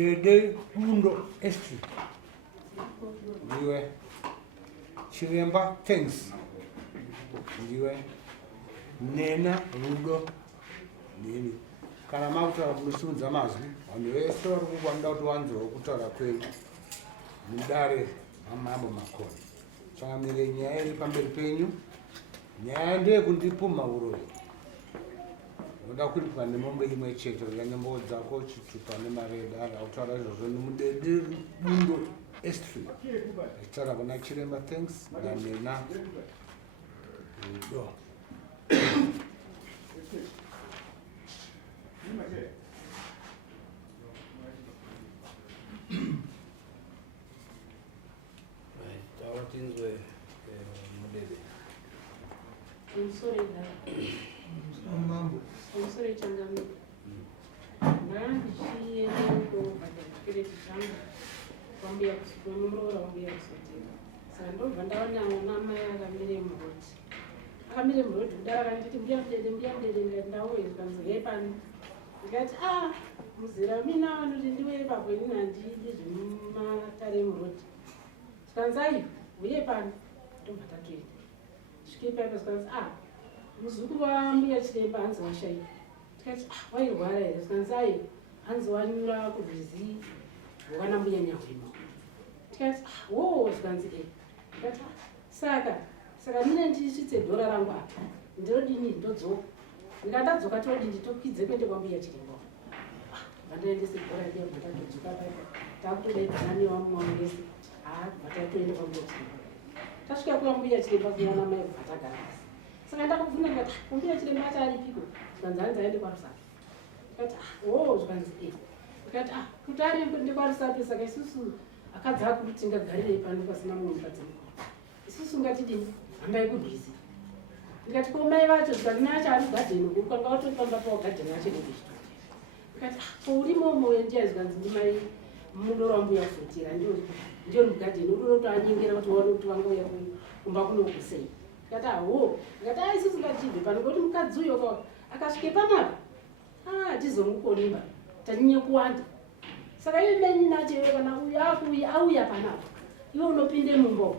De Bundo Street. Ndiwe. Chiremba thanks. Ndiwe. Nena Rudo. Nini. Kana makutaura kunosimudza mazwi vanhu vese vari kungwanda kuti vanzwewo kutaura kwenyu mudare mamambo makoni tsangamire nyaya iri pamberi penyu. Nyaya ndeyekundipuma urori unoda kuripwa nemombe imwe chete nyambo dzako chitupa nemareda autaura izvozvo nemudede Bundo Street achitaura kuna Chiremba thanks nanena Rudo. I'm sorry, Chandami. She kwambia kusikumura wambia kusotera sando vandawanya nama yakamire muroti akamire muroti kudara kanditi mbiyamudede ndawoye zvanzi hepani ndikati muzera mina vanoti ndiwe ipapo inini handidi zvemumatare muroti zvikanzai uye pani ndobva tatoenda svike paipo zvikanzi muzukuru wambuya Chiremba hanzi washaika tikati wairwara here zvikanzai hanzi wanyura kurwizi rwakana mbuya Nyahwima tikati zvikanzi ndikati saka mine ndisvitse dhora rangu apa ndinodini ndodzoka ndikandadzoka todini tokwidze kuende kwambuya Chiremba vandaendese dhora riya bvatadzoka paipo takutodaidzaniwa mumwangesi bvatatoende kwambuya Chiremba tasvika kwambuya Chiremba kuona mai bvatagara saka ndakubvunza ndikati kwambuya Chiremba acho aripiko zvikanzi hanzi aende kwaRusape ndikati zvikanzi ndikati kuti aende kwaRusape saka isusu akadzi akuru tingagarirei pano pasina mumwe mukadzi mukuru isusu ngatidini hambai kurwizi ndikati komai vacho zvikanzi nacho ari gadheni ukanga watofamba pawagadheni acho nezvitoti ndikati kourimomo ndiya zvikanzi ndimai mudoro wambuya Fotera ndiyo mugadheni urotoanyengera kuti waone kuti vangauya kumba kunokusei ndikati ndikati isusu ngatibve pano kuti mukadzi uyo akasvike panapa tizomukonimba tanyanye kuwanda saka iwe menyi nacho iwe kana auya panapa iwe unopinde mumba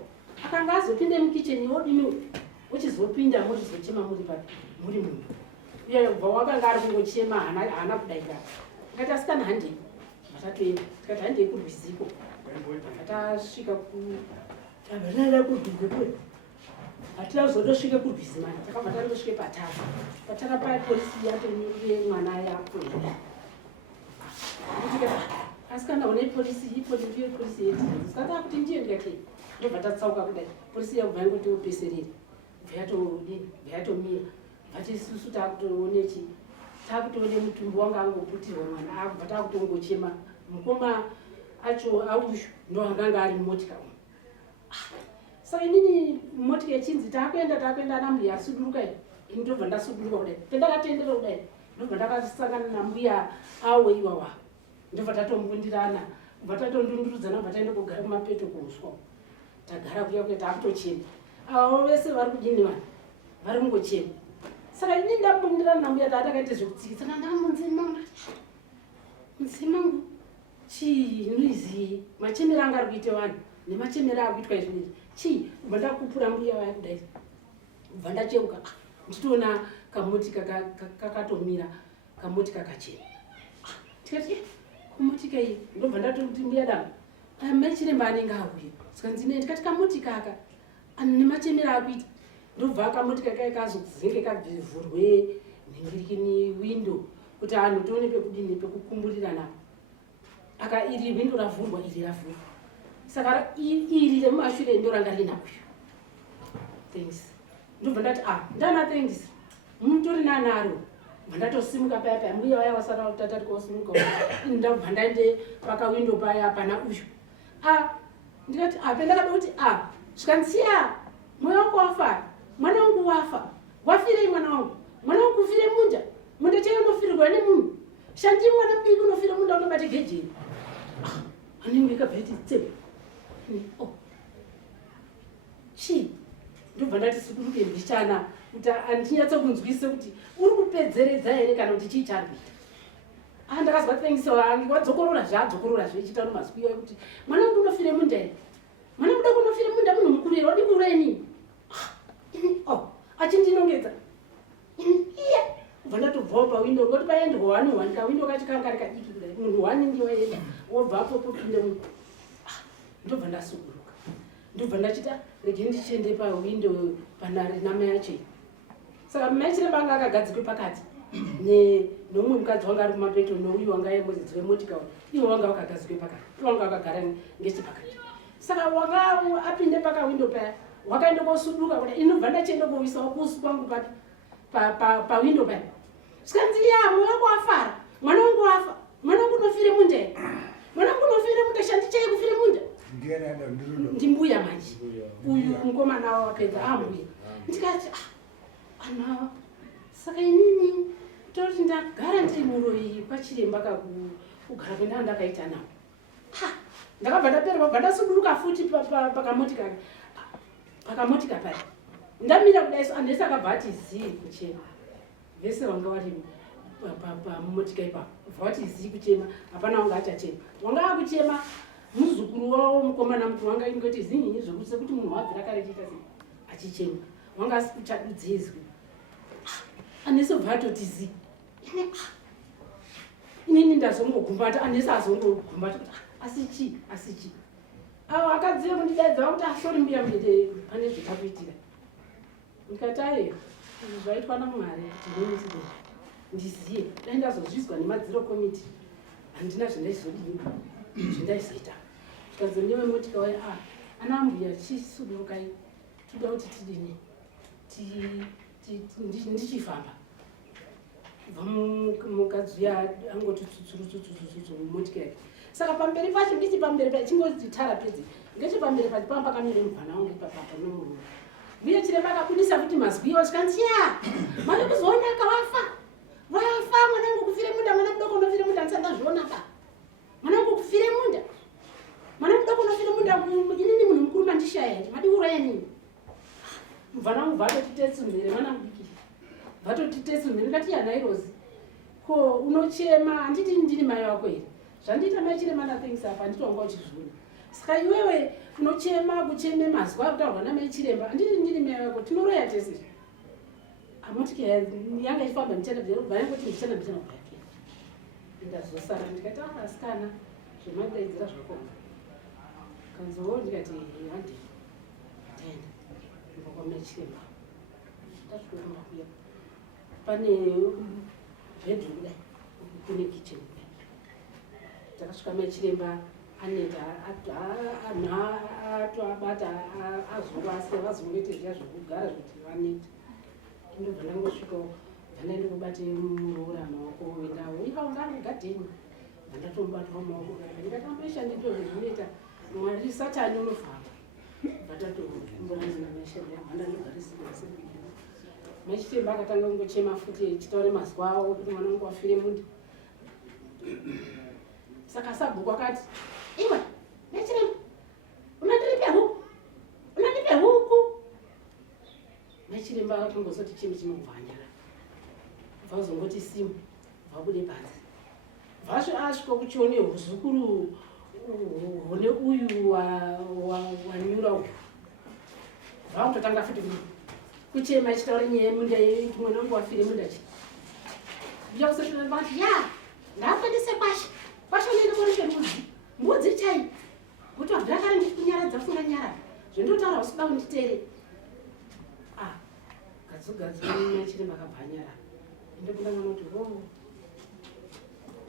akanga azopinde mukicheni wodini uchizopinda mochizochema muri papi muri mumba uye ubva wakanga ari kungochema haana kudaika ndikati asikana handei vatatoenda tikati handei kurwiziko atasvika tavanada kudhugekwe hatinazotosvike kurwizi mani takabva tandosvike patara papolisi yatonyuruye mwana yakwenda asikana une polisi yetu sikata kuti ndiyo ndikati ndobva tatsauka kudai polisi yakubva yangotipesereri bvayatomira bvati isusu takutoone mutumbi wanga angoputirwa mwana akubva takutongochema mukoma acho aushu ndo anganga ari mumotika umu saka inini motika yechinzi takuenda nambuya asuduruka ini ndobva ndasuduruka kudai pendakatendera kudai ndobva ndakasangana nambuya awo iwawa ndobva tatombundirana kubva tatondundurudzana kubva taende kugara kumapeto kuuswa tagara kuya kuya takutochema avo vese vari kudini vanhu vari kungochema saka ini ndambundirana nambuya taatakaite zvekutsiki saka ndamunzimangu chinoiziyi machemero anga ari kuite vanhu nemachemero akuitwa izvinoizvi chii kubva ndakupura mbuya vaya kudai kubva ndacheuka nditoona kamotika kakatomira kamotika kachena tikati kumotika iyi ndobva ndatoti mbuya dama mai Chiremba anenge auye sikanzine ndikati kamotika aka nemachemero akuita ndobva kamotika kai kazozenge kabvivhurwe nhingirikini windo kuti anhu tione pekudini pekukumburirana aka iri windo ravhurwa iri ravhurwa saka iri remumashure ndo ranga rinakuyo thanks ndobva ndati ndana thanks mutori nanaro ndatosimuka paya mbuya vaya vasara tatati kosimuka ndabva ndaende pakawindo paya pana uyu ndikati pendakada kuti zvikansiya mwoyo wako wafa mwana wangu wafa wafirei mwana wangu kufire munda chaindofirirwa nemunhu shandi mwana mudiki unofire munda unobate gejeri anenge ikabveti tsebe chii ndobva ndati sikuruke mbichana kuti andinyatsa kunzwise kuti uri kupedzeredza here kana kuti chii chari kuita ndakazwa thanks wangu wadzokorora zvichita nomazwi ekuti mwana wangu unofire munda here, mwana mudoko unofire munda, munhu mukuru here, wadi kureni? Achindinongedza iye kubva ndatobvawo pawindo ngoti paendwa 1 kawindo kacho kanga kari kadiki kudai, munhu 1 ndiwaenda wobvapo popinde munhu. Ndobva ndasukuruka, ndobva ndachita rege ndichiende pawindo panhare namai yacho. Saka mai chiremba anga akagadzikwe pakati nomumwe mukadzi wanga ari kumapeto nouyu wanga muridzi wemotikari, ivo vanga vakagadzikwe pakati, ivo vanga vakagara ngechepakati. Saka wanga apinde pakawindo paya wakaenda kosuduka kuti inobva ndachienda kowisawo kusu kwangu papi pawindo paya. Sikanzi mwoyo wako wafara, mwana wangu wafa, mwana wangu unofire munda here, mwana wangu unofire munda, shandichai kufire munda. Ndimbuya manje uyu mukomana wapedza ambuya. Ndikati ana saka inini toti ndagara ndiri muroyi pachiremba kugara kwendanga ndakaita nawo. Ndakabva ndaperwa bva ndasuduruka futi pakamotika paya ndamira kudai, so andesi akabva ati zii kuchema, vese vanga vari pamotika ipapo bva vati zii kuchema, hapana wanga achachema. Wanga akuchema muzukuru wavo mukomana mukuru wanga ingoti zinyinyi zvokuti sekuti munhu wabvira kare chiita sei achichema, wanga asikuchadudzezwi. Anesi obva atoti zii, inini ndazongogumbata, anesi azongogumbata kuti asi chii avo akadziva kundidaidza kuti asori mbuya mudede pane zvitakuitira. Ndikati ayo izvi zvaitwa naMwari kuti nini ndiziye, dai ndazozvizwa nemadziro komiti handina zvendaizodini zvendaizoita. Zvikanzi newe motika wayo ana mbuya chisudurukai, toda kuti tidini ndichifamba. Kubva mukadzi uya angoti tsutsurutsutsu mumotika yake. Saka pamberi pacho ndichi pamberi pacho chingoti tara pedzi ngechepamberi pacho pamba pakamire mubvana wangu ipapapa nomurungu. Mbuya chiremba akabudisa kuti mazwi iwo zvikanzi mari kuzoonaka wafa mwanangu kufire munda, mwana mudoko unofire munda, ndisati ndazviona ba mwana wangu kufire munda, mwana mudoko unofire munda, inini munhu mukuru mandishaya here, madi uraya nini? Mubvana wangu vatotitetsumhere, mwana mudiki vatotitetsumhere. Ndikati nairozi ko unochema, handiti ndini mai wako here, zvandiita mai chiremba thanks apa handiti wanga uchizviona. Saka iwewe unochema kucheme mazwi akutaurwa namai chiremba, handiti ndini mai wako, tinoroya tese. Amotika yanga ichifamba ndichana bva yangoti ndichana kuyake. Ndazosara ndikati asikana zvemandaidzira zvako kanzowo, ndikati handi ndaenda ndibva kwamai chiremba. Ndasvika kumakuya pane bedroom kudai kune kitchen kudai. Takasvika mai chiremba aneta atoabata azongoite zviya zvokugara zvoti vaneta. Ndobva ndangosvikawo ndaenda kubate muroora maoko wendawo ikanga ari mugadheni, ndatomubatwa maoko ndikati amaisha ndito zvinoita Mwari Satani unovhama. Vatatombonana maisha yamhanda ndogarisira sei. Mai chiremba akatanga kungochema futi echitaura mazwi awo kuti mwana wangu wafire munda. Saka sabhuku akati iwe mai chiremba unandipe huku. Mai chiremba akangozoti chimwe chinovhanyara, vazongoti simu vabude panze, vasvika kuchione huzukuru hune uyu wanyura uyu, vakutotanga futi kuchema ichitaura nyaya yemunda kuti mwana wangu wafire munda chi. Ndiyakusati vati ndakwendese kwasha unoende koruke mbudzi chai kuti wabvira kare ndikunyaradza funga nyara zvendotaura usida kunditere. Gadzogadzoi chiremba akabvanyara ndokundanga noti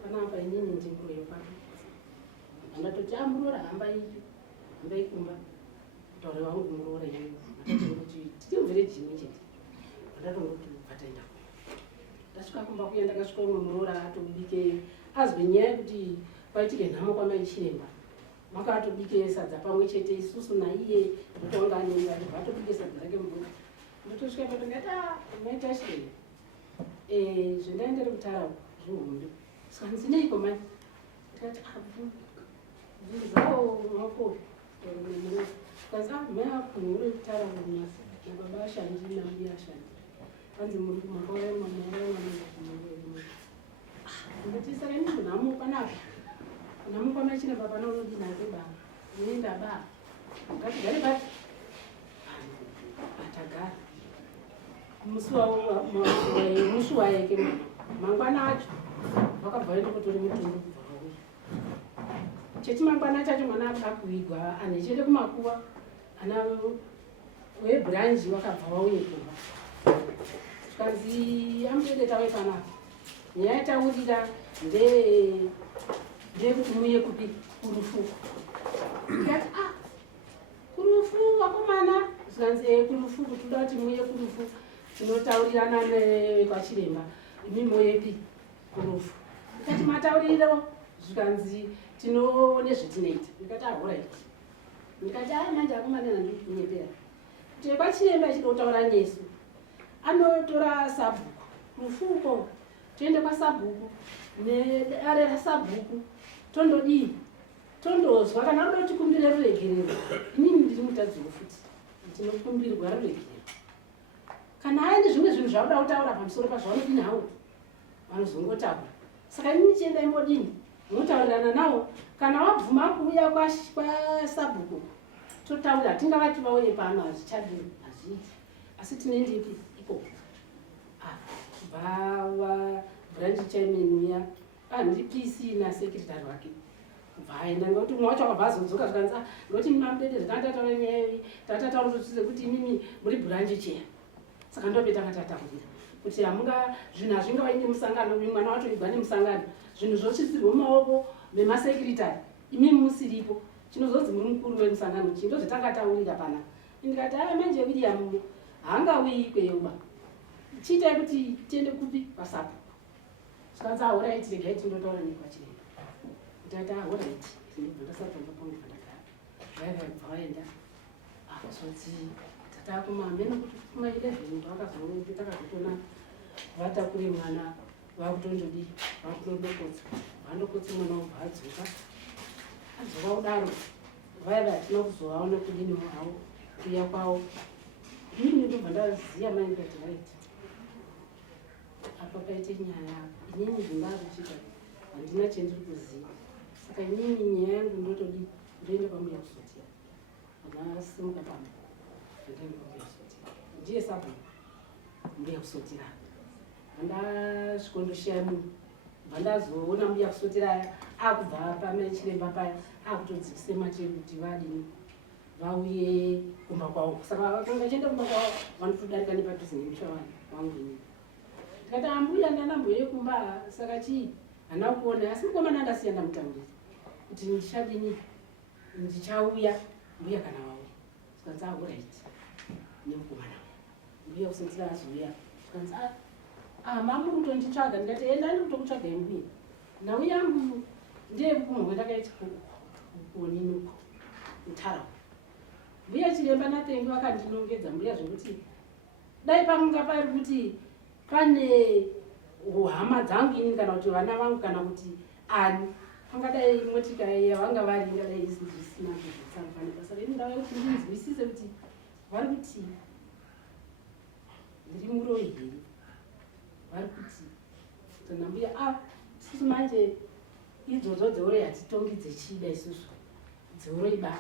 panapa inini ndimburoyo pano. Ndatoti muroora hambai kumba taure wangu muroora iyoyo kuti titimvere jini chete. Ndatongoti bvataenda ndasvika kumba kuya ndakasvika umwe muroora atobike azwe nyaya yekuti kwaitike nhamo kwamai chiremba, makatobike sadza pamwe chete isusu naiye ndotanga anenga vatobike sadza rake mugoti. Ndotosvika pato ndikati maita chiremba zvendaendere kutaura zvohombe. Saka ndisineiko mai? Ndikati bvunzawo maoko kazi mai ako uri kutaura munyasa nababa ashandi nambuya ashandi, kanzi muri kumakauraya mwana ndikati saka ini munhamu panapa munhamu kwamachiremba panorodi nake baba unoenda baba ngatigare bati atagara musi waeke mangwana acho vakabva vaenda kutori mutombo kubva vauya chechimangwana chacho mwana akavigwa anhu echiende kumakuva ana webhuranji wakabva vauye kuva zvikanzi amudedeta wepanapa nyaya yataurira ndeyekuti muye kupi kurufu ikati kurufu vakomana zvikanzi kurufu kuti uda kuti muye kurufu tinotaurirana nekwachiremba imi moyepi kurufu ikati matauririro zvikanzi tinoone zvetinoita ndikati ahoraiti ndikati manje akomana nandiri kunyepera kuti kwachiremba ichida kutaura nesu anotora sabhuku rufuko toende kwasabhuku nedare rasabhuku tondodii tondozwa kana ruda kutikumbire ruregerero inini ndiri mutadzi wefuti tinokumbirwa ruregerero kana aine zvimwe zvinhu zvauda kutaura pamusoro pazvaunodini hawo vanozongotaura saka inini chienda imbodini motaurirana nawo kana wabvuma kuuya kwasabhuku totaura tingavati vauye pano hazvichadini hazviiti asi tinendipi iko kubva branch chairman uya handiri PC na secretary wake kubva aenda ngekuti umwe wacho akabva azodzoka zvikanzi ngekuti mamudedezi tandataura nyaya iyi tatataura kuti imimi muri branch chair saka ndopeta akatataurira kuti hamunga zvinhu hazvingawainde musangano mwana wacho igwa nemusangano zvinhu zvochisirwa mumaoko vemasekretary imimi musiripo chinozonzi muri mukuru wemusangano chii ndozvatangataurira panapa ndikati manje William haangauyi ikweyoba chiitai kuti tiende kupi pasapo zvikanzi ahoraiti regai tindotaura nekwachiremba kuti ati ahoraiti ndibva ndasatanga pangu pandagara vaivabva vaenda zoti tatakumameno kuti kuma 11 vakazongope takazotona vatakure mwana vakutondodii vakutondokotsa vandokotsa mwana wobva adzoka adzoka kudaro vaiva hatina kuzovaona kudini havo kuya kwavo ini ndobva ndaziya maingati raiti apa paite nyaya inini zvindaakuchita handina chendiri kuziva saka inini nyaya yangu ndotodi ndoenda pambuya kusotira vanasimuka pamwe ndoenda pambuya kusotira ndiye sabhuku mbuya kusotira vandasvikondoshiya munhu vandazoona mbuya kusotira aya akubva pamachiremba paya akutodzikise mate kuti vadini vauye kumba kwavo saka vakanga chienda kumba kwavo vanotodarika nepadhuze nemusha wangu inini ndikati ambuya ndanamboye kumba saka chii hana kuona asi mukomana ndasiya ndamutaurira kuti ndichadini ndichauya mbuya kana wauya zvikanzi ahoraiti nemukomana mbuya kusotira azouya zvikanzi mamuri kutonditsvaga ndikati endani kutokutsvagai mbuya nhau yangu ndeyekukumwe kwendakaita kuoninuko mutarawa mbuya chiremba natengi vakandinongedza mbuya zvekuti dai panga pari kuti pane hama dzangu ini kana kuti vana vangu kana kuti ani pangadai motika yavanga vari ingadai isina kuzvitsanganika saka ini ndava kuti ndinzwisise kuti vari kuti ndiri muroi here vari kuti kana mbuya isusu manje idzodzo dzeuroi hatitongi dzechida isusu dzeuroi ba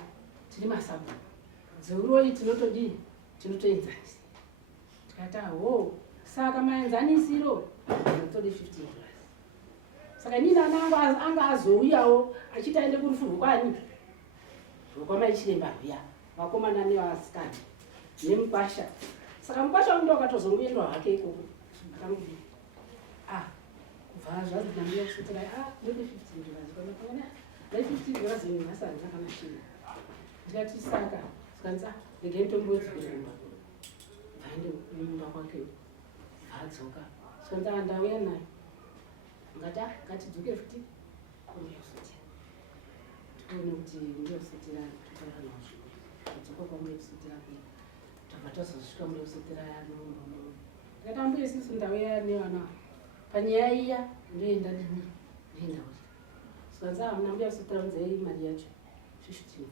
tiri masabhuku dzeuroi tinotodii tinotoenzanisa tikati saka maenzanisiro tode $15 saka nini ana angu anga azouyawo achita ende kurufu rwokwani rwokwamaichiremba rwuya vakomana nevasikana nemukwasha saka mukwasha undo akatozongoendwa hake ikoko akangudii kubva zvazi nambuya kusotera ndode $15 kana dai $15 imi masari nakanashina ndikati saka zvikanzi regai ntombodzikuumba vaende kumba kwake adzoka zvikanzi ndauya naye ngati ngatidzoke futi kumbuya kusotera tione kuti mbuya kusotera totaura nazvo adzoka kwambuya kusotera tabva tazosvika mbuya kusotera yanombomo ndikati ambuya isusu ndauya nevana panyaya iya ndoenda dini ndoenda uri zvikanzi hamuna mbuya kusotera unzei mari yacho 15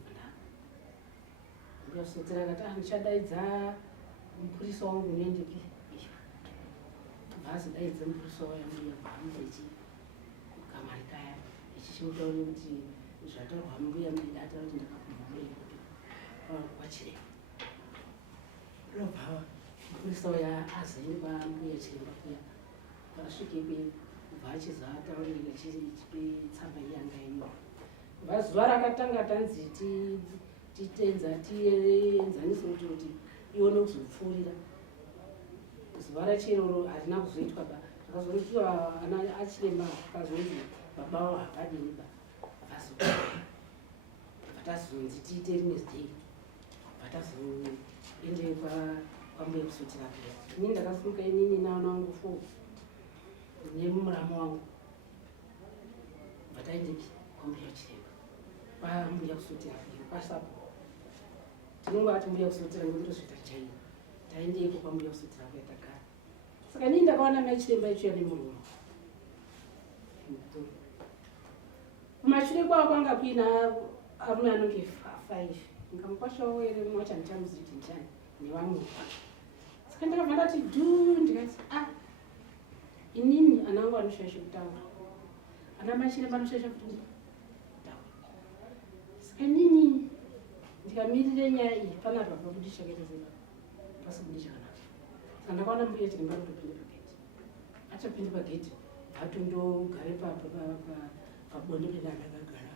mbuya kusotera akati ndichadaidza mupurisa wangu unoendepi bhazi daidze mupurisa wayo mbuya bhamudechi pakamari kaya ichichimutaurira kuti zvataurwa mbuya mudiki ataura kuti ndakapinda mbuya kwachiremba. Robva mupurisa uya azoende kwambuya chiremba kuya pasvike ikweyo kubva achizoataurira chipe tsamba iyanga iyo. Kubva zuva rakatanga tanzi titenza tienzanise kuti ione kuzopfuurira. Zuva rachiroro harina kuzoitwa ba akazoitwa ana achiremba akazonzi baba hapadiwi ba vatazonzi tiite rimwe zidei vatazoende kwambuya kusotera kuya. Inini ndakasimuka inini nawana wangu 4 nemuramu wangu vataendepi kwambuya chiremba kwambuya kusotera kuya kwasapo tinongati mbuya kusotera ngondozvita chaini taendeiko kwambuya kusotera kuya takara. Saka inini ndakaona mai chiremba icho yanemurume kumashure kwavo kwanga kuina arume anonge 5 ndikamukwashawo ere mumwe wacho handichamuzivi ndichani nevamwe. Saka ndakabva ndati ndikati inini ana angu anoshaisha kutaura ana mai chiremba anoshaisha kutaura. Saka inini ndikamirire nyaya iyi panapa pabudi chakaitazeka pasibudi chakanaka. Saka ndakaona mbuya chiremba kutopinda pagedhi achapinda pagedhi atondogare pabonde pedandakagara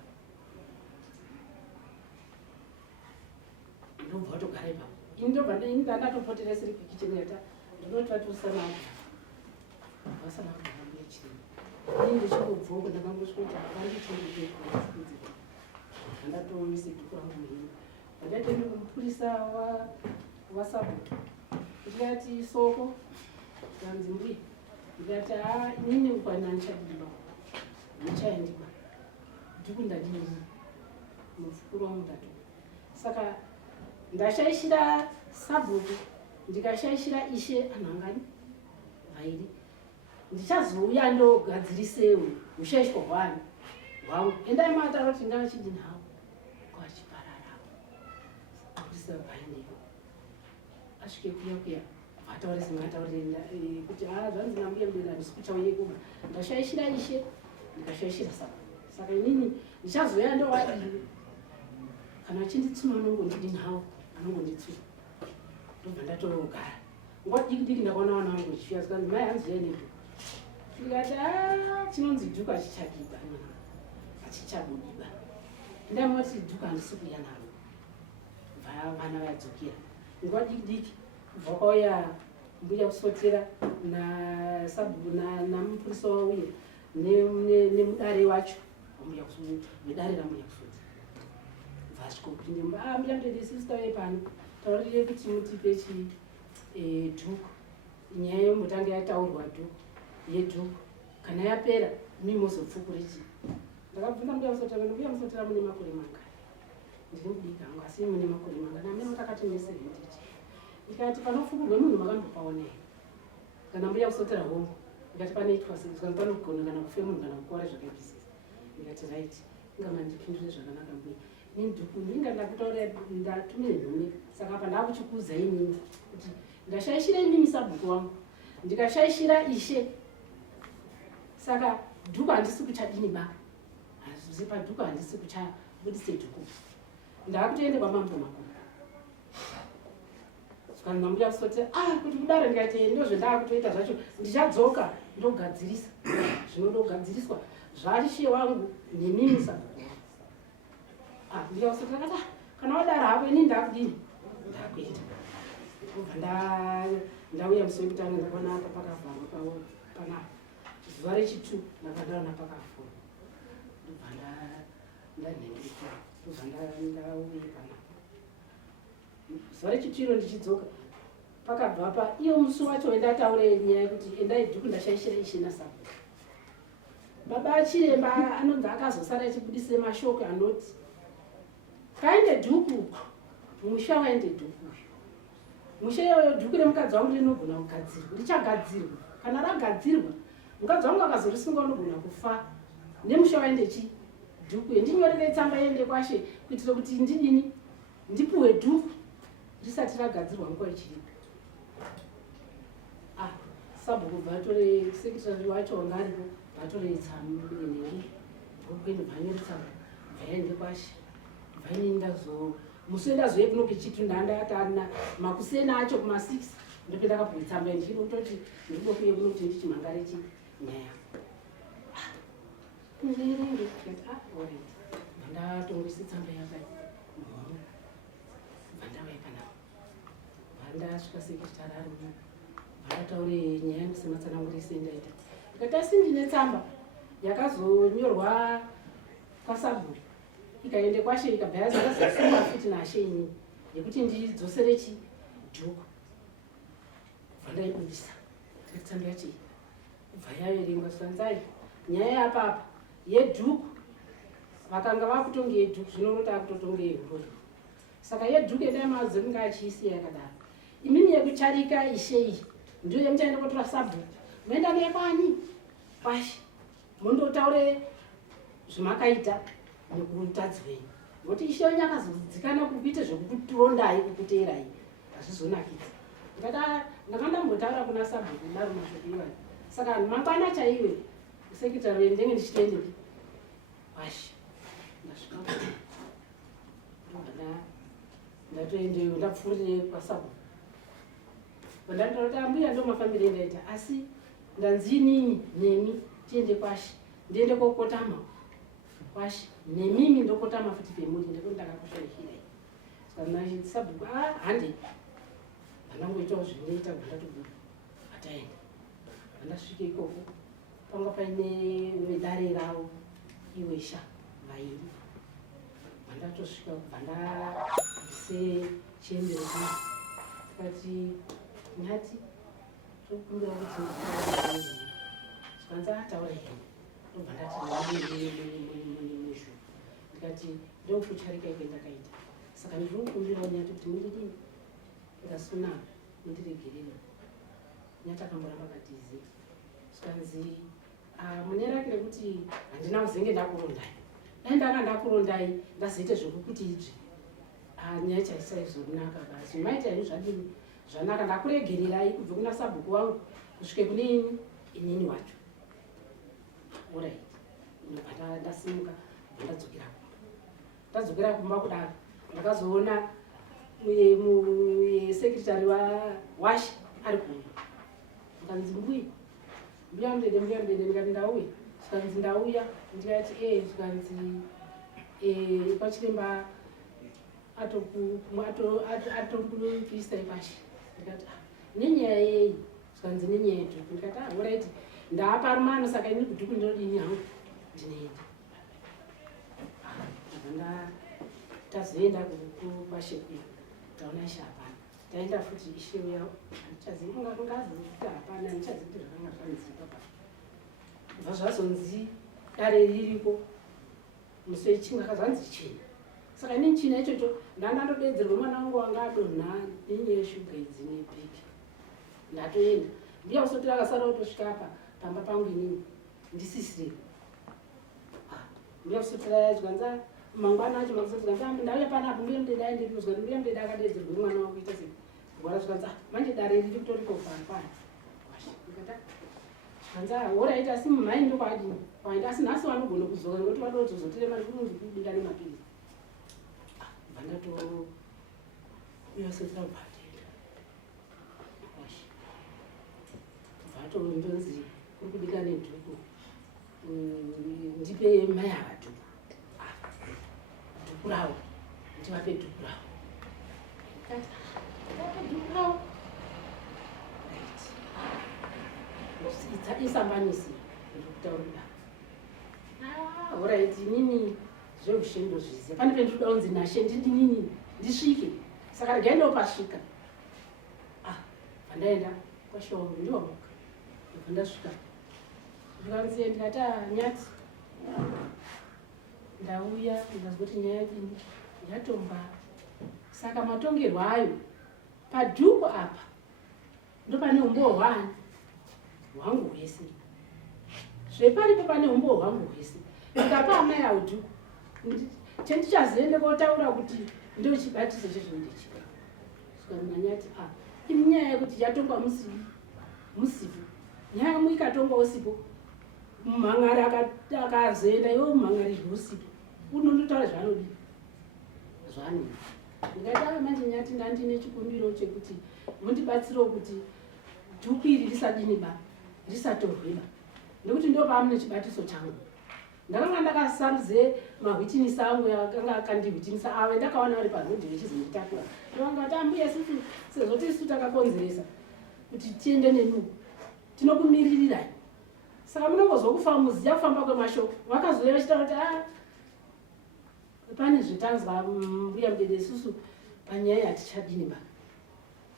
ndobva watogara ipapo. Ini ndobva ndandatopoteresa siri kukicheni yata ndinotatusana vasana kugara mbuya chiremba. Ini ndichingobvoko ndakangosvika kuti hapandichindikekunzira ndatoise dhuku rangu muhini vandatoende kumupurisa wasabuto ndikati soko kanzi mbuya ndikati inini ukwana ndichadiba ndichaendiba dhuku ndadini mufukuru wangu ndatoka. Saka ndashaishira sabhuku ndikashaishira ishe anhangani vairi ndichazouya ndogadzirisewo ushaishwa hwangu endai mataura kuti ndavachidini havo kwachipararawo apurisa bhaineko asvike kuya kuya ataure singataurira kuti zvanzi nambuya mudera handisi kuchauye kuba ndashaishira ishe ndikashaishira sabhuku. Saka inini ndichazoya ndowadini kana chinditsuma anongondidini havo anongonditsuma ndobva ndatogara nguva diki diki ndakaona wana wangu chifiya zikanzi mai hanziya nedhuku ndikati chinonzi dhuku hachichadiba hachichabudiba ndamati dhuku handisi kuya navo bva vana vadzokera nguva diki diki kubva kwauya mbuya kusotera namupurisa wauye nemudare wacho nedare rambuya kusotera vasvikopinde mbuya mudede sisita wepano taurire kuti mutipe dhuku nyaya yomutanga yataurwa dhuku yedhuku kana yapera mimozopfukuriti. Ndakabvunza mbuya kusotera mbuya musotera mune makore mangani ndiri mudiki hangu asi mune makore mangani amene takati mune 70. Ndikati panopfukurwe munhu makambopaona here kana mbuya kusotera hongu ndikati panoitwa sei kana panogona kana kufe munhu kana kukwara zvakapisisa. Ndikati right ingamandipindure zvakanaka mbuya inini dhuku ndinga ndakutaurira ndatumire nhume saka apa ndakuchikuuza inini kuti ndashaishira inini sabhuku wangu ndikashaishira ishe saka dhuku handisi kuchadini ba hazizi padhuku handisi kuchabudise dhuku ndakutoende kwamambo makuru saka nambuya kusotera kuti kudaro ndikati ndozvendakutoita zvacho ndichadzoka ndogadzirisa zvinodogadziriswa zvarishe wangu nemimi sabhuku ndikasotera kata kana wadaro hako inini ndakudini ndakuenda ubva ndauya musi wekutanga ndakaona apa pakavharwa pavo panapa zuva rechitu ndakadaona pakafura ndobva ndanhengeka ndobva ndauye panapa zuva rechitu iro ndichidzoka pakabva pa iyo musi wacho wendataure nyaya yekuti endai dhuku ndashaishira ishena sabhuku. Baba achiremba anonzi akazosara achibudise mashoko anoti kaende dhuku musha waende dhuku musha iyoyo dhuku remukadzi wangu rinogona kugadzirwa richagadzirwa kana ragadzirwa mukadzi wangu akazorisunga unogona kufa nemusha waende dhuku ndinyorere tsamba iende kwashe kuitira kuti ndidini ndipuwe dhuku risati ragadzirwa nguva ichiripo. Sabhuku bva tore sekretary wacho wanga aripo vatoreitsamneneri vokuenda vanyoritsamba vaende kwashi vaine ndazo musoenda zoyepunoke chitu ndandaatana makusena acho kuma6 ndopenda kabhuitsamba ndichiri kutoti ndikudo kuye kuno kuti ndichimhangare chinyaya kunzerenge ori vandatongose tsamba yakai vandavaipanavo vandasvika sekretari arimo vandataure nyaya yekusematsanangurise ndaita ikati asi ndine tsamba yakazonyorwa kwasabhuri ikaende kwashe ikabva yazakazasungwa futi nashenyi yekuti ndidzosere chidhuku vandaibudisa tsamba yacho kubva yaverengwa svanzai nyaya yapapa yedhuku vakanga vakutonge yedhuku zvinorota kutotonge yeurori saka yedhuku edamazoringa achiisiya yakadaro imini yekucharika ishei ndiyo yemuchaenda kotora sabhuku moenda nekwani kwashi mondotaure zvamakaita nekutadzi wenyu ngoti ishei nyakazodzikana kukuite zvekukurondai kukuteerai hazvizonakidza ndakandambotaura kuna sabhuku daro mashokuiwai saka mangwana chaiwe sekretari ndenge ndichitoendepi kwashi ndasvika ndatoendeyo ndapfuurire kwasabhuku vandandota mbuya ndo mafambire ndaita asi ndanzi nini nemi tiende kwashi ndiende kokotama kwashi nemimi ndokotama futi pemuri ndekuti ndakakushaishirai saka sabhuku hande vandangoitawo zvinoita vandatobuda hataenda vandasvike ikoko panga paine vedare ravo iwesha vairi vandatosvika vandabvise chiembero chino tikati nyati tokumbira kuti svanza ataura heni ndobva ndatimushu ndikati ndokucharika ike ndakaita saka ndiri kukumbirawo nyati kuti mundidini ndasuna mundiregerera nyati akamboramba katize svanzi mune rake rekuti handina kuzenge ndakurondai dai ndanga ndakurondai ndazoite zvekukuti idzvi nyaya chaisaizonaka basi maita inu zvadini zvanaka ndakuregererai kubve kuna sabhuku wangu kusvike kune inini wacho orit ndasimuka ndadzokera kumba kudaro ndakazoona sekretari washi ari kuuya ndikanzi mbuya mudede ndikati ndauya zvikanzi ndauya ndikati zvikanzi kwachiremba atokupisai pashi ndikati nenyaya yei zvikanzi nenyaya yedhuku ndikati orit ndaapa rumano saka ini kudhuku ndinodini hangu ndinoenda tazoenda kubashekuya taona ishe hapana taenda futi ishe uya handichazivi kungazi kuti hapana handichazivi kuti zvakanga zvanzika pa bva zvazonzi dare ririko muswe chingaka zvanzi china saka ini china ichocho ndandandodedzerwa mwana wangu wanga adonha nenyaya yeshuga idzi nebheki ndatoenda mbiya usoti akasara kutosvika apa pamba pangu inini ndisisire mbiya usotira yachikwanza mangwana acho makusoti ndauya panapo mbuya mudede aendepi uzikati mbuya mudede akadedzerwa mwana wangu kuita segwara zvikanzi manje dare riri kutoriko panapana ndikata zvikanzi orit asi mumhai ndokwadini waenda asi nhasi vanogona kuzora nekuti vadotozotire mari kunonzi kubika nemapirizi vandato uyasotira kubhatenda vatonzonzi kuri kubika nedhuku ndipe mai ava dhuku ravo ndivape dhuku ravo dhuku ravo isambanisi ndikutaurira orit inini zveushendo zviziva pane pendikuda kunzi nashe ndidinini ndisvike saka regai ndopasvika vandaenda kwashawangu ndiwamuka vandasvika ndikanzi ndikati nyati ndauya ndikazwa kuti nyaya yadini yatomba saka matongerwo ayo padhuku apa ndopane umbo hwani hwangu hwese zveparipo pane umbo hwangu hwese ndikapa amai awo dhuku chendichazoende kotaura kuti ndochibatiso chezvondechika skamanyati iminyaya yekuti yatongwa musipo nyaya yamwe ikatongwa usipo mumhangari akazoenda iwe mumhangari rusi unondotaura zvaanodi zvanodi. Ndikati manje nyati ndandine chikumbiro chekuti mundibatsirewo kuti dhuku iri risadiniba risatorweba, nekuti ndo paamune chibatiso changu. Ndakanga ndakasarudze mahwitinisi angu akanga akandihwitinisa ave ndakaona ari parodhi vechizonditakura. Ndakangati ambuya isusu sezvo tisu takakonzeresa kuti tiende nenuku tinokumiririrai, saka munongozokufamba muziya kufamba kwemashoko. Vakazouya vachitaura kuti pane zvetanzwa mbuya mudede isusu panyaya hatichadiniba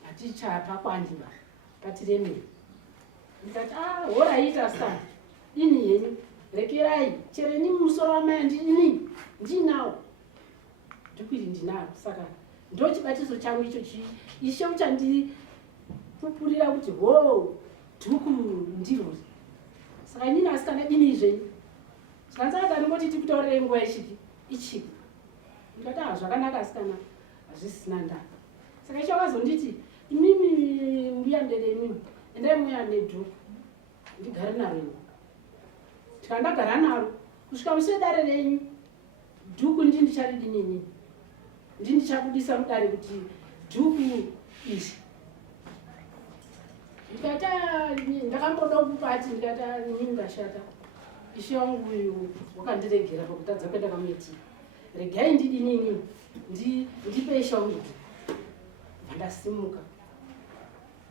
hatichapakwandiba patiremere. Ndikati horaita sta ini henyu rekerai chero ini musoro wamaya ndini ndinawo dhukwiri ndinawo. Saka ndo chibatiso changu ichochi ishe uchandipupurira kuti ho dhuku ndirori. Saka inini asikana dini zvenyu saka ndingoti tikutaurire nguva ichipi. Ndikati zvakanaka asikana hazvisina ndaa. Saka ishe wakazonditi imimi mbuya mudede imimi endai muya nedhuku ndigare naro ino. Tikandagara naro kusvika musi wedare renyu dhuku ndindicharidini inini ndindichakudisa mudare kuti dhuku izvi. Ndikati ndakamboda kupati ndikati inini ndashata ishe wangu uyu wakandiregera pakutadza kwendakamuiti regai ndidini inini ndipe ishe wangu. Vandasimuka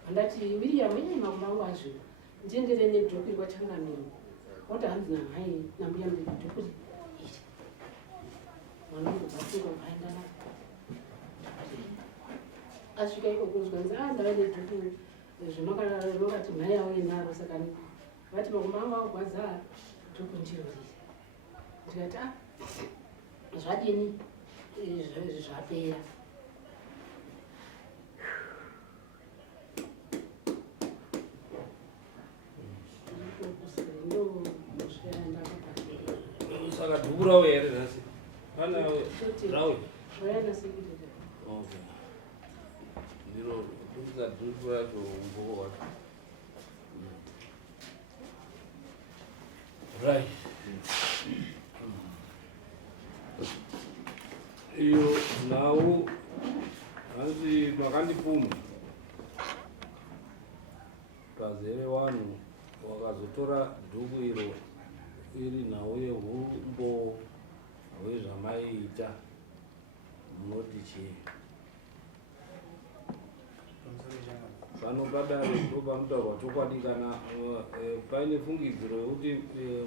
vandati William ini makumba angu azvino ndiendere nedhuku kwachangamiro. Wati hanzi namhai nambuya mudede dhuku iri mwanangubatsirwa mhaendana asvika iko kuzwa nzi ndava nedhuku zvinokati mhai auye naro. Saka vati makumba angu agwadza dhuku ndiro riri. Ndikati zvadini zvapera. Saka dhuku rauya here nhasi pana rauya ndiro ndikusa dhuku racho umboko wacho right. Iyo nhau hanzi makandipuma pazere vanhu wakazotora dhuku iro iri nhau yeumbo hwezvamaiita munoti chii pano padare ndo panotaurwa chokwadi. Kana paine fungidziro yekuti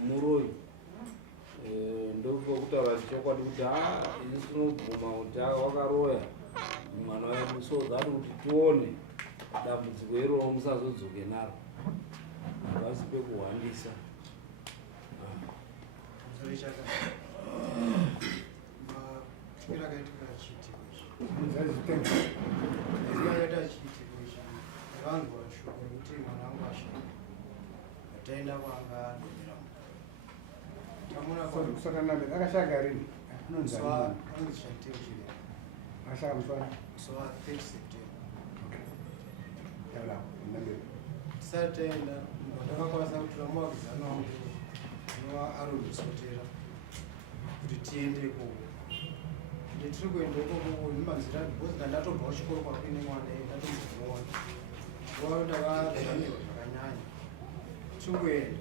muroyi ndopokutaura chokwadi kuti isi tinobvuma kuti wakaroya mwana wedu, so that kuti tione dambudziko iroro musazodzoke naro havasi pekuhwandisa. vanhu vashoko kuti mwana wangu ashoko ataenda kwanga domera saka nambe akashaka rini anonzi Shantiro Chirema akashaka muswana so 3 September taura nambe tisataenda ndakakwanisa kutora muvakidzana wangu nova aronisotera kuti tiende ikoko. Nditiri kuenda ikoko nimanzira because ndatobvawo chikoro kwakuine mwana ndatomuona wao ndakazvanirwa zvakanyanya. Tiri kuenda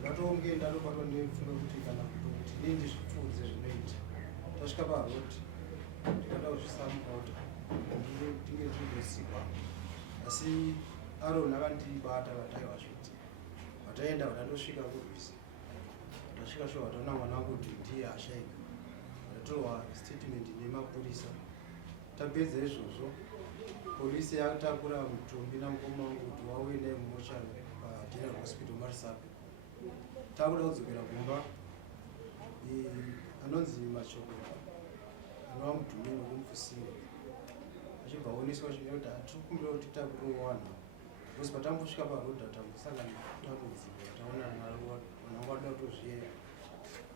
ndakatonge ndatobatwa ndefunga kuti kana kuti nii ndizvipfuudze zvinoita. Tasvika paroti ndikada kuzvisamukauta tinge tirigosikwa, asi Aron akandibata vataiwa zviti vataenda vatandosvika kurwisa. Tasvika sho vataona mwana wangu kuti ndiye ashaika, vatatorwa statement nemapurisa. Tapedza izvozvo polisi yakatakura mutumbi namukoma wangu kuti wauye naye mumochari paGeneral Hospital Marisapi. Takuda kudzokera kumba, anonzi Machokora anova mutumbi nokumufusira achibva aoneswa zvine kuti hatikumbira kuti takurowana because patambosvika parodha tambosangana dambudziko taona mwana wada kutozviera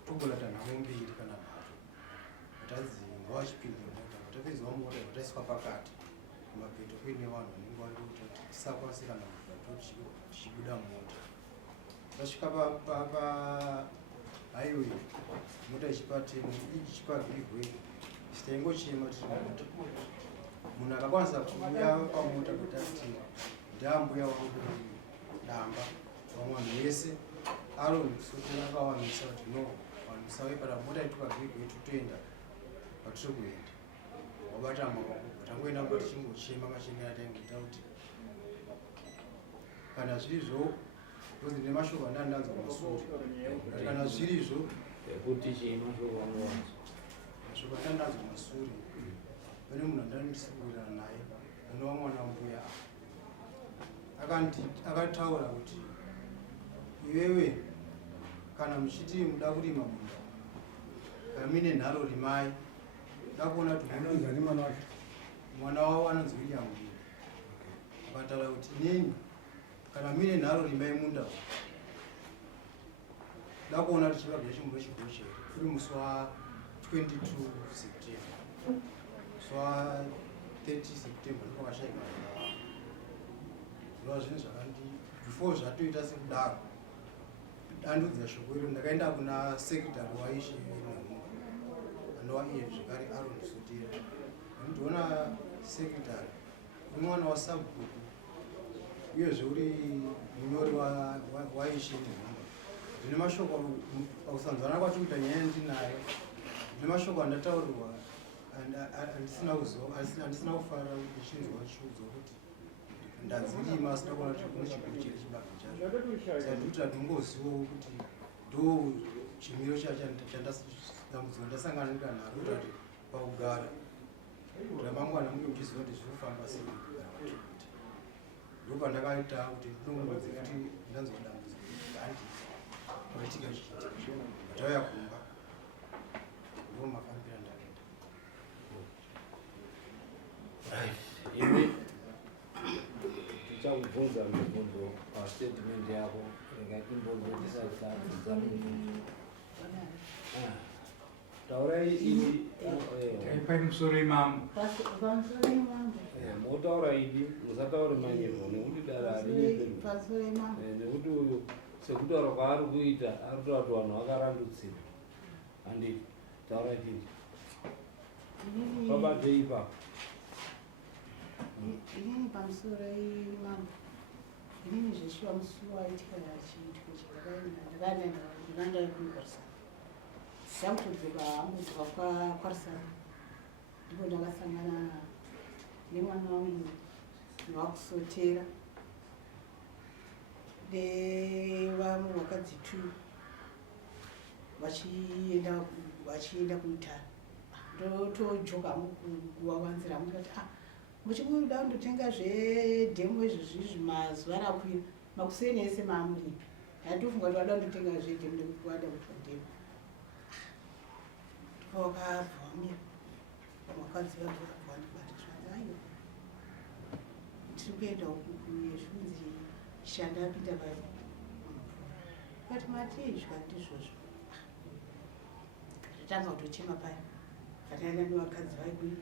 togona tanhamo mbiri kana nhatu tanzi ngawachipinda tapedzawo mota taiswa pakati kumapeto kuine vanhu vanenge vari kuti tisakwanisi kana tichibuda mota tasvika pahighway mota ichipa givhway taingochema tiri muta munhu akakwanisa kuuya pamota kutati ndambuya wangu damba vamwe vanhu vese aronisotera akawamisa kuti no vanhu musave kana mota ituka givhway totoenda patiri kuenda wabata maoko tangoenda mba tichingochema machemera taingoita kuti kana zvirizvo kuti nemashoko andandanzwa masuri kana zvirizvo kuti chiimashoko anowanza mashoko andandanzwa masuri pane munhu andandisikurirana naye anova mwana mbuya akataura kuti iwewe kana muchiti muda kurima munda kana muine nharo rimai da kuona kuti mwana wavo anonzi William Mbiri akataura kuti neni kana muine nharo rimai munda da kuona kuti chivabva chimbo chigoshe uri musi wa22 September musi wa30 September ndipakashayika zvinova zvinhu zvakandi before zvatoita sekudaro dandudza shoko iro ndakaenda kuna sekretary waishe anova iye zvekare Aaron Sotera ndinoona sekretary umwana wasabhuku uyezve uri munyori waishe zvine mashoko pakusanzwana kwatikuita nyaya ndinayo zvine mashoko andataurirwa handisina kufara ndichinzwa chiudzwa kuti ndadzirima asina kuona kuti kune chikuru chiri chibage chacho sadikuti handingozivo kuti ndo chimiro chandambudzwa ndasangana naro kuti pakugara ramangwana munge muchiziva kuti zvinofamba sei kugara vatikuti ndo pandakaita kuti ndinongodzi kuti ndanzwa dambudzwa handi kwaitika chichiitika vatauya kumba ndo mafambira ndakaita imi tichakubvunza mibvunzo pastatement yako rekaitimbonzo tisazadzidza taurai idi pamusoro imambo motaura idi musataura manyevo nekuti dara harinyeperu nekuti uyu sekutaura kwaari kuita ari kutaura kuti vanhu vakarandutsira handiti taura chii pabate ipapo inini pamusoro imambo inini zveshuwa musi waitika chiitiko chakandandai kugarisana sakutodzoka ambudzoka kwarisana ndipo ndakasangana nemwana wangu wakusotera nevamwe vakadzi 2 vachienda kuutano ndotojoka mukuwawanzira mukati muchikuda kundotenga zvedhemo izvozvizvi mazuva rakwira makuseni ese maamuri ndatofunga kuti wada kundotenga zvedhemo ndekuwada kutodhemo wakabvamira vakadzi vabvandibati zvanzayo tiri kuenda zvinzi shanda apinda kati matii zvikandizvozvo tatanga kutochema paya pataenda nevakadzi vaikui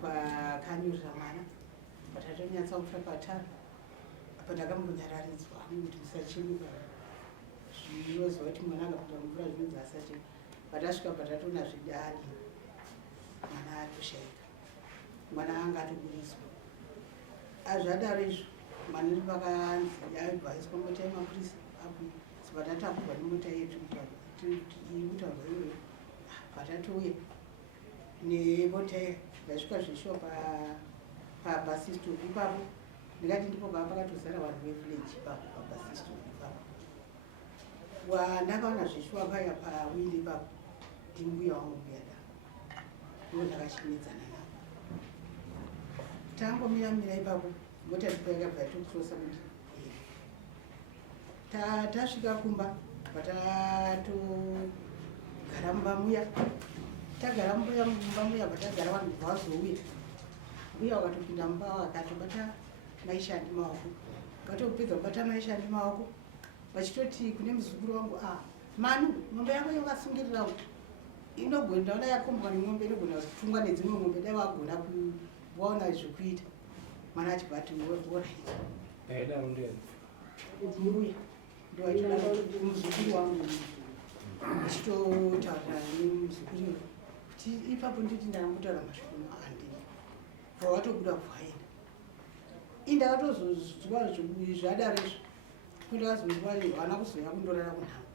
kwakanyorera mwana patatonyatsa kufa patara apa ndakambonyararidzwa kuti musachemi zvinozva kuti mwana akapinda mumvura zvinonzi asachemi patasvika patatona zvidari mwana atoshayika mwana anga atoburiswa azvadaro izvo mwana iri pakanzi aibva aiswa mota yemapurisa patatakurwa nemota yetu kutaurwa iyoyo patatouya nemota ndasvika zveshuwa pabasistop ipapo ndikati ndipo paa pakatozara vanhu vevillage ipapo pabasistop ipapo wandakaona zveshuwa paya pawindi ipapo ndimbuya wangu mbuya da ndo ndakachimidzana navo tangomiramira ipapo mota ndipo yakabva yatokurosa kuti tasvika kumba patatogara mumba muya tagara mumba muya patagara vanhu vazouya mbuya wakatopinda mumba wakatobata maishandi maoko vatopedza kubata maishandi maoko vachitoti kune muzukuru wangu manu mombe yako yakasungirirawo inogona yakombwa nemombe inogona kutungwa nedzimwe mombe dai wagona kuwaona zvekuita mwana achibva ati orit aidaro ndiani mbuya ndoaitomuzukuru wangu ndichitotaura nemuzukuru kuti ipapo nditi ndakambutaura mashoko andini vawatobuda kuvaenda indakatozozwa zvadarezvo kundakazonzwa vana kuzoya kundorara kunhamo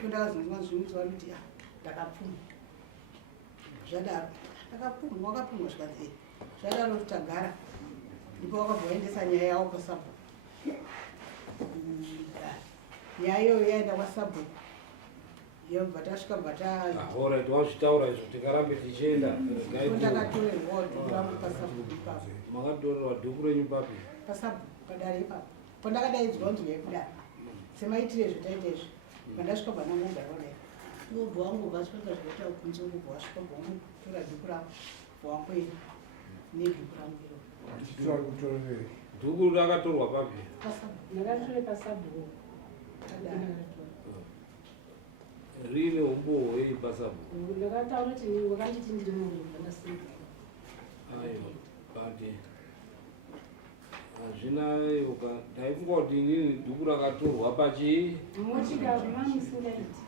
kundakazonzwa zvinonzwa kuti ndakapfuma zvadaro ndakapfuma wakapfuma zvikanzi zvadaro kuti tagara ndipo wakabva waendesa nyaya yavo pasabhuku nyaya iyoyo yaenda kwasabhuku yobva tasvika bataorit wazvitaura izvo tikarambe tichienda ndakatorerwa dhuku pasabhuku ipapo makatorerwa dhuku renyu papi pasabhuku padare ipapo pandakadaidzwa kunzi yekudaro semaitire zvotaita izvi pandasvika panangogara kudai ubva wangobva svika zvakaita kunze ubva wasvika bva wamutora dhuku rako bvawakwenda nedhuku rangu iro dhuku rakatorwa papi ndakatore pasabhuku rine umbohwei pasabhuku ndakataura kuti wakanditi ndiri murumba ndasinga aiwa but hazvinayoka ndaifunga kuti inini dhuku rakatorwa pachii motika zvimamisingaiti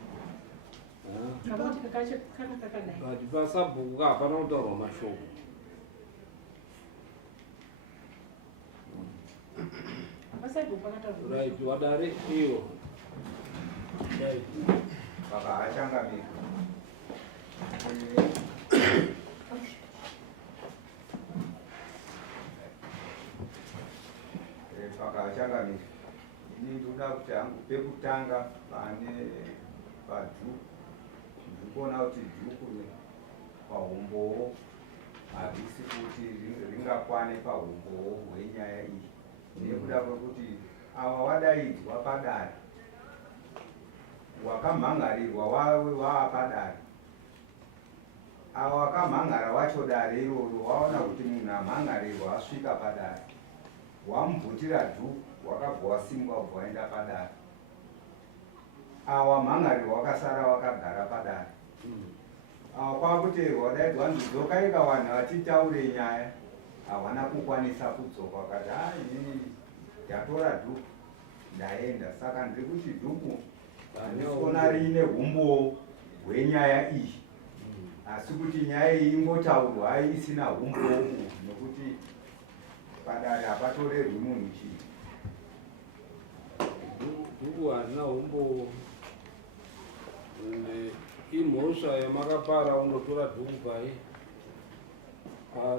kamotika kacho kana kakadai but pasabhuku hapana kutaurwa mashoko pasabhuku pakataurwa right wadare iyo right vakahachangamika pakahachangamika ini ndoda kuti hangu pekutanga pane padhuku ndikuona kuti dhuku pahumbowo havisi kuti ringakwane pahumbowo hwenyaya iyi nekuda kwekuti ava wadaidzwa padare wakamhangarirwa wawe waapadare ava wakamhangara wacho dare iroro waona kuti munhu amhangarirwa asvika padare wamubvutira dhuku wakabva wasimwa ubva waenda padare ava wamhangarirwa wakasara wakagara padare ava kwakuteerwa wadaidzwa nzidzokaika vanhu vatitaure nyaya havana kukwanisa kudzoka wakati inini ndatora dhuku ndaenda saka ndiri kuti dhuku handikuona riine umbo hwenyaya iyi asi kuti nyaya iyi ingotaurwa ai isina umbo uhu nekuti padare hapatorerwi munhu chii dhuku harina umbo imhosva yamakapara unotora dhuku pai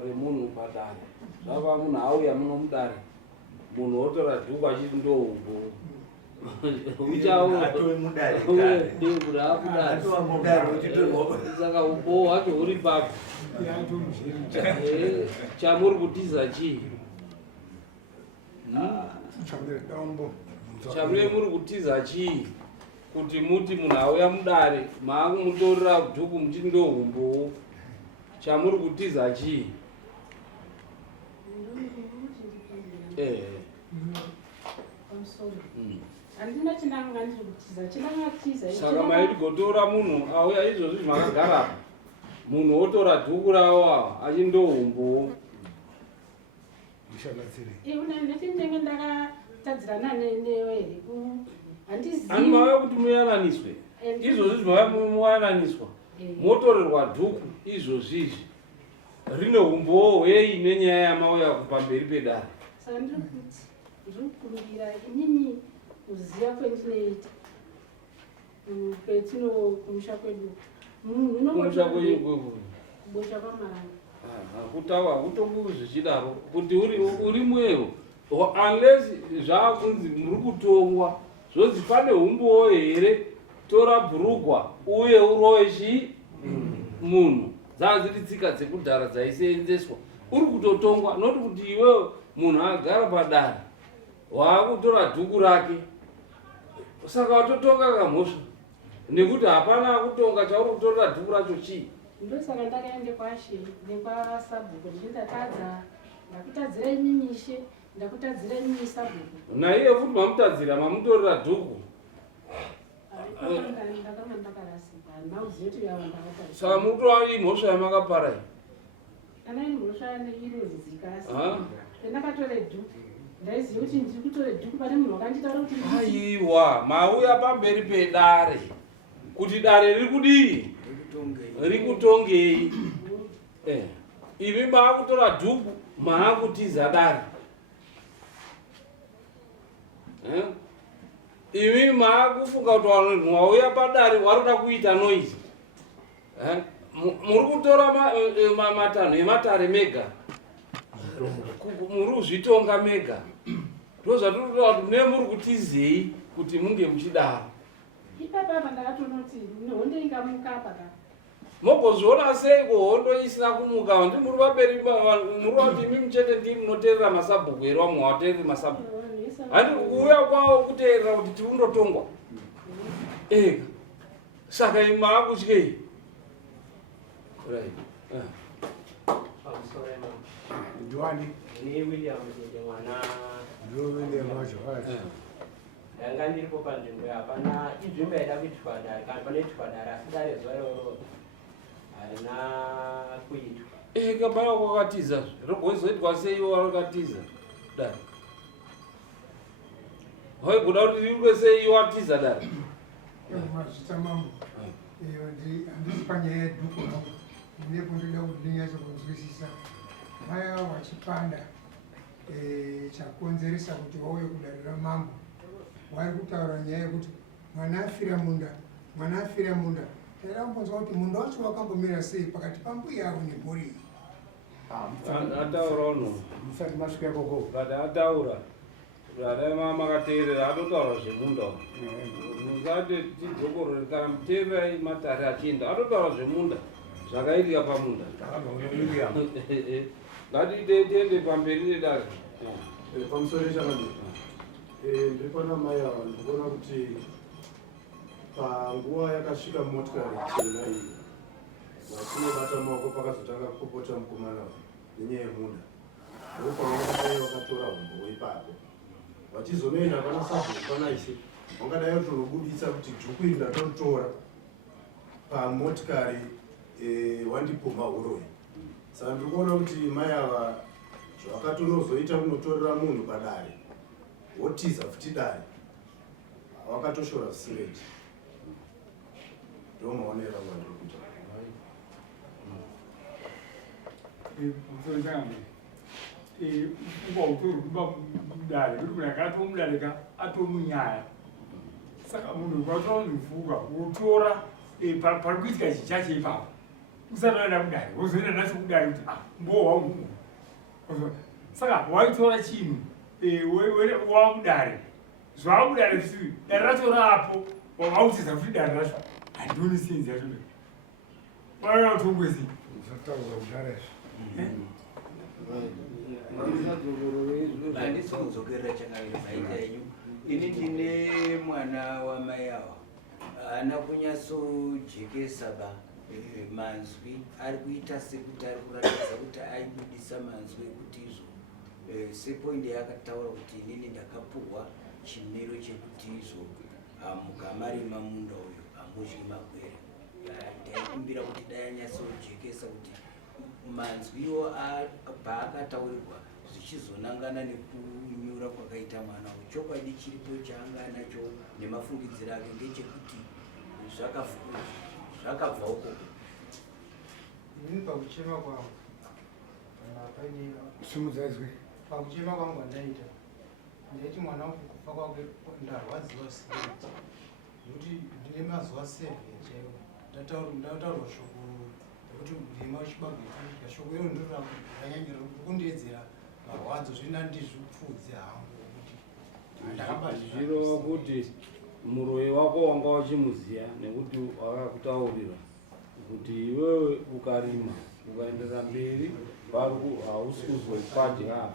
remunhu padare zvava munhu auya muno mudare munhu otora dhuku achiti ndoumbo saka umbo hwacho huri papi chamuri kutiza chii chamure muri kutiza chii kuti muti munhu auya mudare maakumutorera dhuku muchiti ndoumbowo chamuri kutiza chii handina chinanga ndiri kutiza chinangatiza saka maiti gotora munhu auya izvozvi makagarapo munhu otora dhuku rawo achindoumbowo ndechinenge ndakatadzirana newe here ani mauya kuti muyananiswe izvozvi mauya muyananiswa motorerwa dhuku izvozvizvi rine umbowo hwei nenyaya yamauya kupamberi pedare saka ndiri kuti ndiri kukumbira inini kuziva kwendinoita kwetinokumusha kwedu munhu kumusha kwedu kubosha kwamaranga hakutawa hakutongo zvichidaro kuti uri mwero unless zvaakunzi muri kutongwa zvonzi pane umbowo here tora bhurugwa uye urove chii munhu dzaziri tsika dzekudhara dzaiseenzeswa uri kutotongwa noti kuti iwewe munhu agara padare waakutora dhuku rake saka watotonga kamhosva nekuti hapana akutonga chauri kutorera dhuku racho chii ndosaka ndakaende kwashe nekwasabhuku ndichindatadza ndakutadzira imi mishe ndakutadzira imi sabhuku naiye futi mamutadzira mamutorera dhuku ndakama ndakarasika nauzive kuti yavo ndakatadzira saka mukutora imhosva yamakapara iyi kana imhosva inozidzika asi pendakatore dhuku ndaiziva kuti ndiri kutore dhuku pane munhu wakanditaura kuti aiwa mauya pamberi pedare kuti dare riri kudii rikutongei. Ivi maakutora dhuku maakutiza dare. Ivi maakufunga kuti vanhu wauya padare warikuda kuita noise. Muri kutora matanho ematare mega, muri kuzvitonga mega. Ndozvatinotaura kuti nemuri kutizei kuti munge muchidaro. ipapapa ndakatonoti hondo ingamuka paka Mogozviona seiko hondo isina kumuka? Ndi muri vaperi muri vati imi muchete ndi munoteerera masabhuku here vamwe havateereri masabhuku. Handi kuuya kwavo kuteerera kuti tiri kundotongwa. Ega saka imi maakutyei. Right. Ndiwani? Ni William mwana. Ndiwo William wacho. Ndanga ndiripo panzvimbo hapana inzvimbo yaida kuitwa dare kana panoitwa dare asi dare zuva iroro harina kuitwa. Kabaya kwakatiza rogozoitwa seiwo wakatiza dare. Waiguda kuti riwe sei watiza dare. Mazita mambo. Handisi panyaya yedhuku hangu. Ndipo ndoda kuti ndinyatso kunzwisisa. Vaya wachipanda chakonzeresa kuti wauye kudarira mambo. Vari kutaura nyaya yekuti mwana afira munda, mwana afira munda. Ndaida kumbonzwa kuti munda wacho wakambomira sei pakati pambuya yavo nemhuri. Ataura uno. Musati masvika ikoko. But ataura. Dare makateerera atotaura zvemunda. Musati tidzokorore kana muteererai matare achienda atotaura zvemunda. Zvakaitika pamunda. Ngatiende pamberi nedare. Pamusoro pechamani. Ndiripana mai ava ndikuona kuti panguva yakasvika motikari chena iyi vatinobata maoko pakazotanga kupopota mukomana nenyaya yemunda ndopamai vakatora umbo ipapo vachizonoenda pana sabhuku pana ise vangadai vatonobudisa kuti dhuku iri ndatotora pamotikari wandipoma uroi. Saka ndikuona kuti mai ava zvakatonozoita kunotorera munhu padare wotiza futi dare wakatoshora zvisingaiti. Ndo maonero andiri kuita. Mudare kuti munhu akatomudarika atomunyaya. Saka munhu watozivuka wotora pari kuitika chichache ipapo usati waenda kudare wozoenda nacho kudare kuti mbowa umu. Saka waitora chinhu wamudare zvamudare zvisiri dare racho rapo wautiza kuti dare racho handioni senzi yacho vana utongwezi handisi kudzokerera changaita yenyu. Ini ndine mwana wamai ava haana kunyatsojekesa manzwi ari kuita sekuti ari kuratidza kuti aibudisa manzwi ekuti izvo sepoindi yakataura kuti inini ndakapurwa chimiro chekuti izvo mukamarima munda uyu hamudyi magwere. Ndaikumbira kuti dai anyatsojekesa kuti manzwiwo paakataurirwa zvichizonangana nekunyura kwakaita mwana uyu. Chokwadi chiripo chaanga nacho nemafungidziro ake ngechekuti zvakabva ukoko. Ini pakuchema kwangu kana paine simudzadzwe pakuchema kwangu kwandaita ndaiti mwana wangu kufa kwake ndarwadziwa sireti nokuti ndine mazuva 7 chaiwo ndataurwa shoko rekuti ndima chibagwe kusvika shoko iro ndoranyanyira kundiedzera marwadzo zvina ndizvipfudze hangu kuti ndakabata zviro kuti muroyi wako wanga wachimuziya nekuti wakakutaurira kuti iwewe ukarima ukaenderera mberi hausi kuzopadya.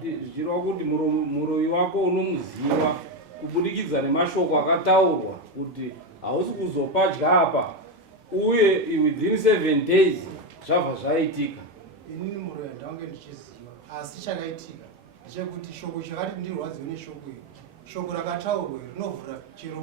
Zvichireva kuti muroyi wako unomuziva kubudikidza nemashoko akataurwa kuti hausi kuzopadya apa uye within 7 days zvabva zvaitika. Inini muroyi ndange ndichiziva asi chakaitika ndechekuti shoko chakati ndirwadziwe neshoko iri shoko rakataurwa rinovhura chero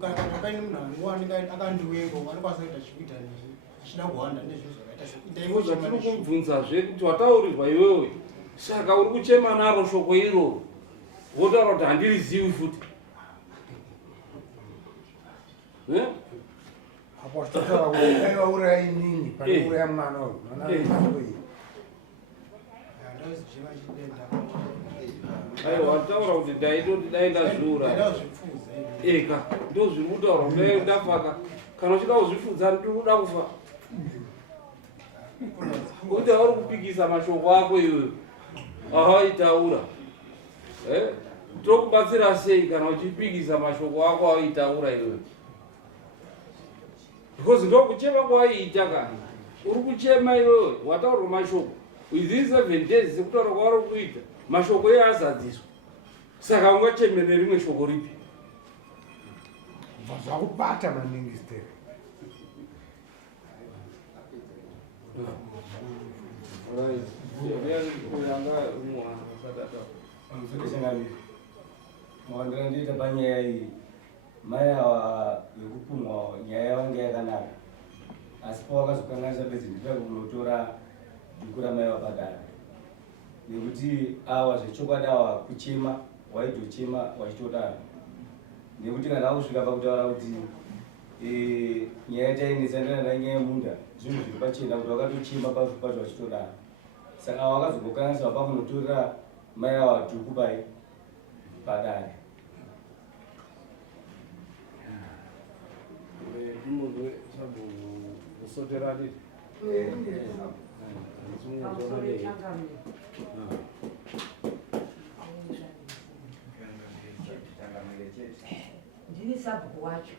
kana paine munhu anenge akandiwengo anokwanisa kuita chikuita neni achida kuwanda ndizvo zvakaita zvatiri kumubvunzazve kuti wataurirwa iwewe saka uri kuchema naro shoko iroro wotaura kuti handirizivi futi apo achitotaura kuti aivauraya inini panouraya mwana uyu aiwa wataura kuti ndaitoti dai ndazviura eka ndo zviri kutaura kuti dai ndafaka kana uchida kuzvifudza ndikuda kufa kuti auri kupikisa mashoko ako iwewe awaitaura tokubatsira sei kana uchipikisa mashoko ako awaitaura iwewe because ndokuchema kwaiita kana uri kuchema iwewe wataurwa mashoko within 7 days sekutaura kwavari kuita mashoko eazadziswa saka ungachemere rimwe shoko ripi zvakubata maningi steri mwandira ndiita panyaya iyi mai ava yekupumwa nyaya yavange yakanaka asi pawakazokanganisa bedzi ndita kunotora dhuku ramai vapadara nekuti awa zvechokwadi awa kuchema waitochema wachitodaro nekuti kana akusvika pakutaura kuti nyaya tainetsandana nanyaya yemunda zvinhu zviri pachena kuti wakatochema pacho wachitodaro saka awa wakazogokanganiswa pakunotorera mai ava dhuku pai padare munhu usotera dii ndini sabhuku wacho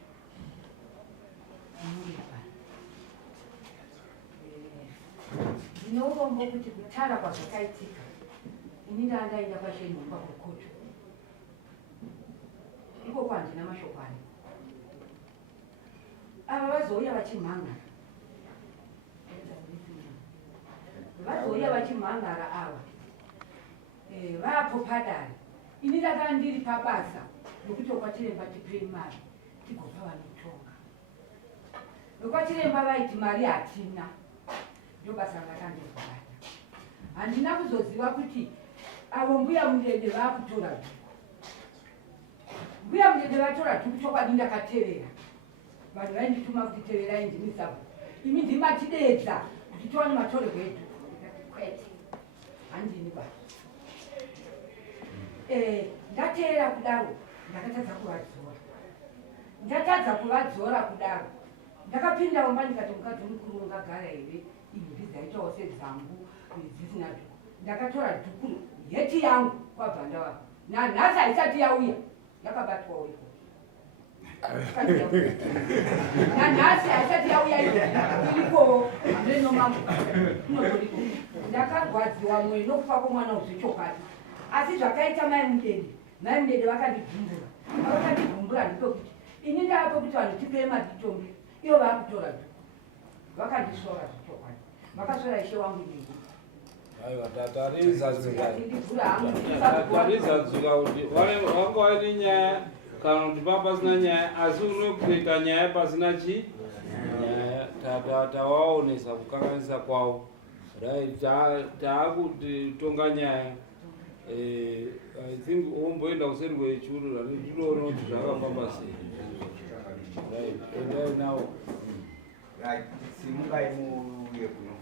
ndine urombo kuti kutara kwazvakaitika ini ndandaenda pashenhomba kukoto iko kwandina mashoko ane ava vazouya vachimhangara ava vapo padare ini ndakanga ndiri pabasa nokuti okwachiremba tipei mari tigopa vanotonga nokwachiremba vaiti mari hatina ndobasa rakandizvabata handina kuzoziva kuti avo mbuya mundende vaakutora dhuku mbuya mundende vatora dhuku chokwadi ndakatevera vanhu vaindituma kuti teverai ndini sabhuku imi ndimatidedza kuti tiwane matorerwo edhuku kwete handini basa ndateera kudaro ndatadza kuvadzora kudaro ndakapinda wamba ndikati mukadzi mukuru ungagara here ivi dzaitawo sedzangu dzisina dhuku ndakatora dhuku heti yangu kwabvanda wavo nanhasi haisati yauya yakabatwawo iko nanhasi haisati yauya iko hamrenomamu inotoriko ndakarwadziwa mwoyo nokufa kwomwana uzvechokati asi zvakaita mai mudende vakandibvumbura ndipekuti ini ndavapo kuti vanhu tipei maditombi ivo vaakutora dhuku vakandisora zvechokwadi vakasora ishe wangu dei aiwa tarizadzika kuti vanga vaine nyaya kana kuti papasina nyaya asi unokuita nyaya pasina chi nyaya tawaonesa kukanganisa kwavo right taakuti tonga nyaya I think omboenda kuseri kwechuru ndinoona kuti zvakafamba sei right endai nawo right simukai muuye kuno